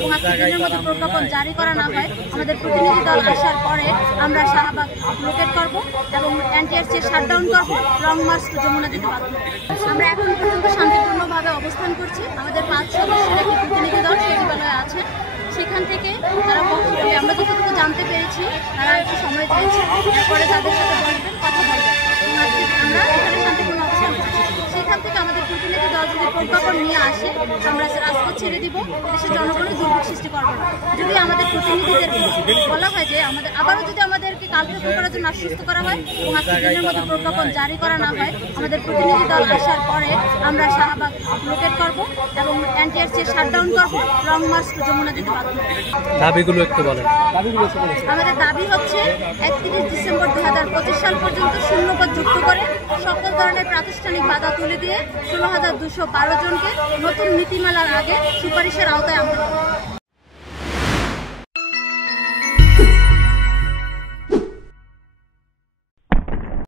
দিনের মতো প্রজ্ঞাপন জারি করা না হয় আমাদের প্রতিনিধি দল আসার পরে আমরা শাহবাগ ব্লকেট করব এবং এনটিআরসি শাটডাউন করব, লং মার্চ যমুনা দিতে বাধ্য। আমরা এখন পর্যন্ত শান্তিপূর্ণভাবে অবস্থান করছি। আমাদের 5 সদস্যের একটি প্রতিনিধি দল সচিবালয়ে আছে। সেখান থেকে তারা আমরা যতটুকু জানতে পেরেছি তারা একটু সময় চেয়েছে, এরপরে তাদের সাথে বসবেন, কথা বলবেন। আমরা এখানে শান্তিপূর্ণ অবস্থান করছি। সেখান থেকে আমাদের প্রতিনিধি দল যদি প্রজ্ঞাপন নিয়ে আসে আমরা রাজপথ ছেড়ে দিব, দেশের জনগণের দুর্ভোগ সৃষ্টি করবো না। যদি আমাদের প্রতিনিধিদের বলা হয় যে আবারও যদি আমাদেরকে কালক্ষেপণ করার জন্য আশ্বস্ত করা হয় এবং আজকের দিনের মতো প্রজ্ঞাপন জারি করা না হয় আমাদের প্রতিনিধি দল আসার পরে আমরা শাহবাগ ব্লকেট করব এবং এনটিআরসি শাটডাউন করব, লং মার্চ যমুনা দিতে বাধ্য। দাবিগুলো একটু বলেন। আমাদের দাবি হচ্ছে 31 ডিসেম্বর 2025 সাল পর্যন্ত শূন্যপদ যুক্ত করে সকল ধরনের প্রাতিষ্ঠানিক বাধা তুলে দিয়ে 16,212 জনকে নতুন নীতিমালার আগে সুপারিশের আওতায় আনতে হবে।